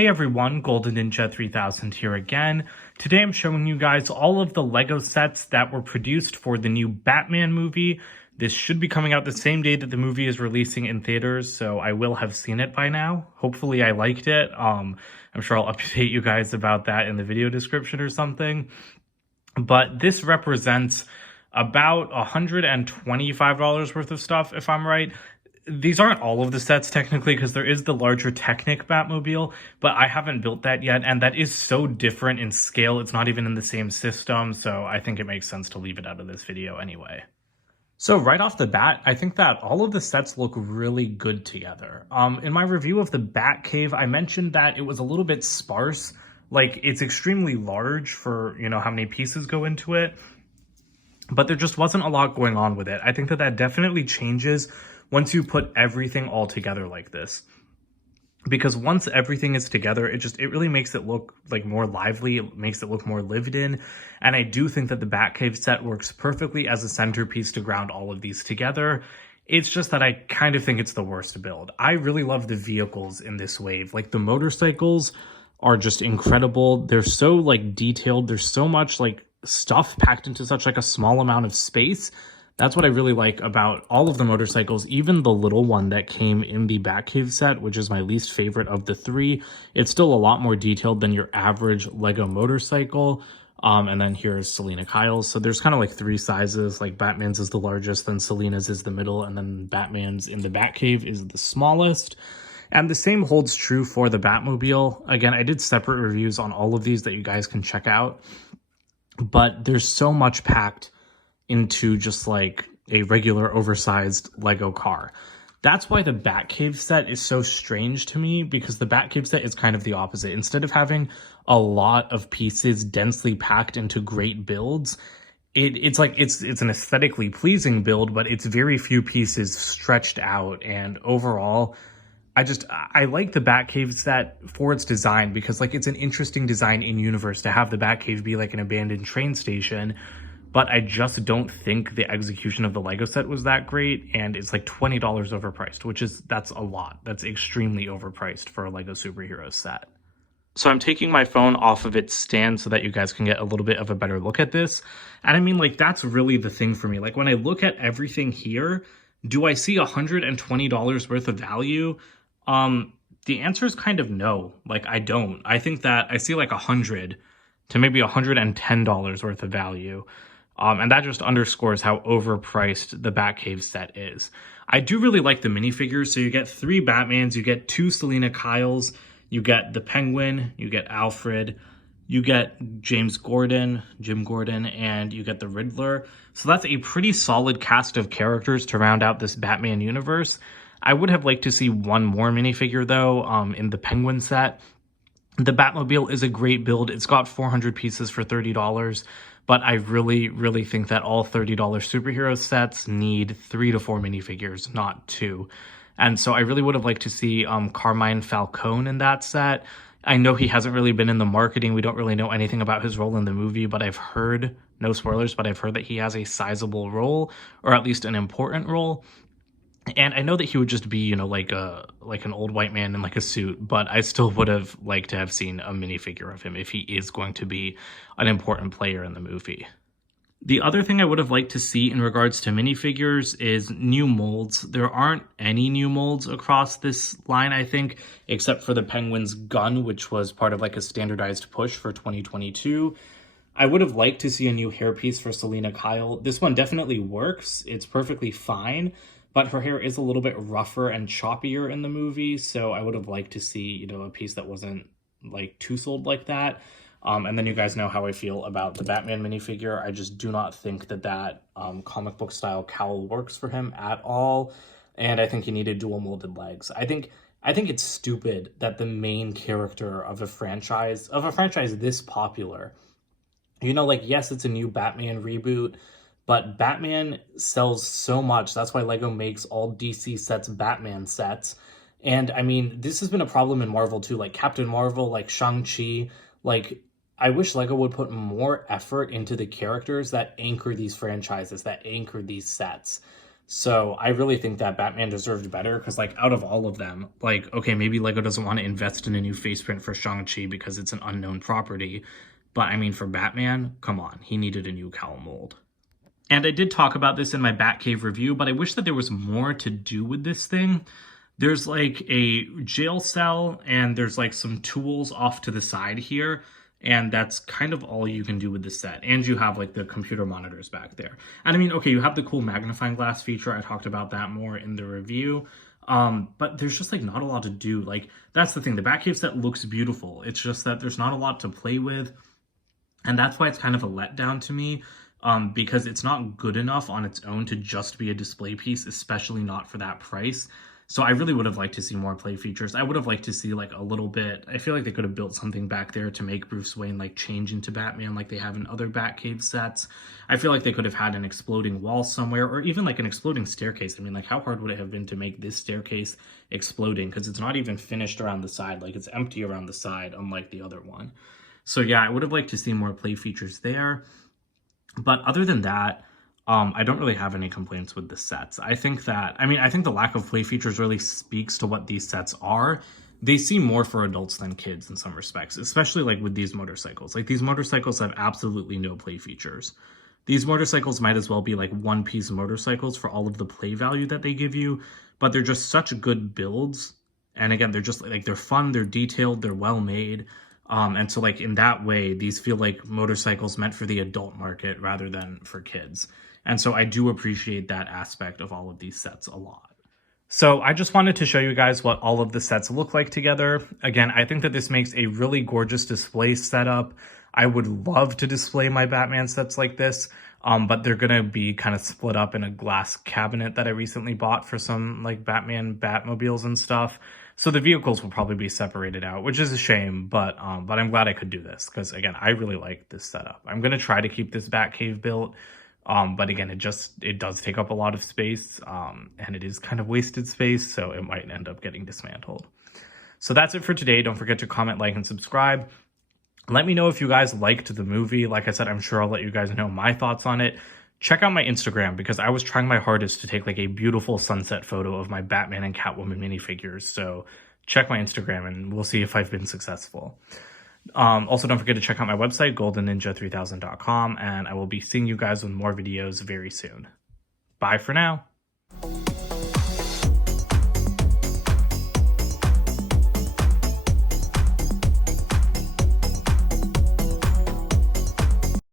Hey everyone, Golden Ninja 3000 here again. Today I'm showing you guys all of the LEGO sets that were produced for the new Batman movie. This should be coming out the same day that the movie is releasing in theaters, so I will have seen it by now. Hopefully I liked it. I'm sure I'll update you guys about that in the video description or something. But this represents about $125 worth of stuff, if I'm right. These aren't all of the sets technically, because there is the larger Technic Batmobile, but I haven't built that yet, and that is so different in scale. It's not even in the same system, so I think it makes sense to leave it out of this video anyway. So right off the bat, I think that all of the sets look really good together. In my review of the Batcave, I mentioned that it was a little bit sparse. Like, it's extremely large for, how many pieces go into it, but there just wasn't a lot going on with it. I think that definitely changes once you put everything all together like this. Because once everything is together, it really makes it look like more lively, it makes it look more lived in. And I do think that the Batcave set works perfectly as a centerpiece to ground all of these together. It's just that I kind of think it's the worst build. I really love the vehicles in this wave. Like, the motorcycles are just incredible. They're so detailed. There's so much stuff packed into such a small amount of space. That's what I really like about all of the motorcycles, even the little one that came in the Batcave set, which is my least favorite of the three. It's still a lot more detailed than your average LEGO motorcycle. And then here's Selina Kyle's. So there's kind of three sizes, Batman's is the largest, then Selina's is the middle, and then Batman's in the Batcave is the smallest. And the same holds true for the Batmobile. Again, I did separate reviews on all of these that you guys can check out. But there's so much packed into just a regular oversized LEGO car. That's why the Batcave set is so strange to me, because the Batcave set is kind of the opposite. Instead of having a lot of pieces densely packed into great builds, it's an aesthetically pleasing build, but it's very few pieces stretched out. And overall, I like the Batcave set for its design, because it's an interesting design in universe to have the Batcave be an abandoned train station. But I just don't think the execution of the LEGO set was that great, and it's $20 overpriced, that's a lot. That's extremely overpriced for a LEGO superhero set. So I'm taking my phone off of its stand so that you guys can get a little bit of a better look at this. And I mean, that's really the thing for me. When I look at everything here, do I see $120 worth of value? The answer is kind of no. I don't. I think that I see $100 to maybe $110 worth of value. And that just underscores how overpriced the Batcave set is. I do really like the minifigures. So you get 3 Batmans, you get 2 Selina Kyles, you get the Penguin, you get Alfred, you get Jim Gordon, and you get the Riddler. So that's a pretty solid cast of characters to round out this Batman universe. I would have liked to see one more minifigure, though, in the Penguin set. The Batmobile is a great build. It's got 400 pieces for $30. But I really, really think that all $30 superhero sets need 3 to 4 minifigures, not 2. And so I really would have liked to see Carmine Falcone in that set. I know he hasn't really been in the marketing. We don't really know anything about his role in the movie, but I've heard, no spoilers, but I've heard that he has a sizable role, or at least an important role. And I know that he would just be, an old white man in a suit, but I still would have liked to have seen a minifigure of him if he is going to be an important player in the movie. The other thing I would have liked to see in regards to minifigures is new molds. There aren't any new molds across this line, I think, except for the Penguin's gun, which was part of a standardized push for 2022. I would have liked to see a new hairpiece for Selina Kyle. This one definitely works. It's perfectly fine. But her hair is a little bit rougher and choppier in the movie, so I would have liked to see, a piece that wasn't, too sold like that. And then you guys know how I feel about the Batman minifigure. I just do not think that comic book style cowl works for him at all, and I think he needed dual molded legs. I think it's stupid that the main character of a franchise this popular, yes, it's a new Batman reboot, but Batman sells so much. That's why LEGO makes all DC sets Batman sets. And I mean, this has been a problem in Marvel too. Captain Marvel, Shang-Chi. I wish LEGO would put more effort into the characters that anchor these franchises, that anchor these sets. So I really think that Batman deserved better because, like, out of all of them, like, okay, maybe Lego doesn't want to invest in a new face print for Shang-Chi because it's an unknown property. But I mean, for Batman, come on, he needed a new cowl mold. And I did talk about this in my Batcave review, but I wish that there was more to do with this thing. There's like a jail cell and there's like some tools off to the side here. And that's kind of all you can do with the set. And you have like the computer monitors back there. And I mean, okay, you have the cool magnifying glass feature. I talked about that more in the review. But there's just like not a lot to do. Like, that's the thing. The Batcave set looks beautiful. It's just that there's not a lot to play with. And that's why it's kind of a letdown to me. Because it's not good enough on its own to just be a display piece, especially not for that price. So I really would have liked to see more play features. I would have liked to see like a little bit, I feel like they could have built something back there to make Bruce Wayne like change into Batman like they have in other Batcave sets. I feel like they could have had an exploding wall somewhere or even like an exploding staircase. I mean, like how hard would it have been to make this staircase exploding? Because it's not even finished around the side, like it's empty around the side, unlike the other one. So yeah, I would have liked to see more play features there. But other than that, I don't really have any complaints with the sets. I think the lack of play features really speaks to what these sets are. They seem more for adults than kids in some respects, especially like with these motorcycles. Like these motorcycles have absolutely no play features. These motorcycles might as well be like one-piece motorcycles for all of the play value that they give you, but they're just such good builds. And again, they're just like, they're fun, they're detailed, they're well made. And so like in that way, these feel like motorcycles meant for the adult market rather than for kids. And so I do appreciate that aspect of all of these sets a lot. So I just wanted to show you guys what all of the sets look like together. Again, I think that this makes a really gorgeous display setup. I would love to display my Batman sets like this, but they're going to be kind of split up in a glass cabinet that I recently bought for some like Batman Batmobiles and stuff. So the vehicles will probably be separated out, which is a shame, but I'm glad I could do this because, again, I really like this setup. I'm going to try to keep this Batcave built, but again, it does take up a lot of space, and it is kind of wasted space, so it might end up getting dismantled. So that's it for today. Don't forget to comment, like, and subscribe. Let me know if you guys liked the movie. Like I said, I'm sure I'll let you guys know my thoughts on it. Check out my Instagram because I was trying my hardest to take like a beautiful sunset photo of my Batman and Catwoman minifigures. So check my Instagram and we'll see if I've been successful. Also, don't forget to check out my website, goldenninja3000.com, and I will be seeing you guys with more videos very soon. Bye for now.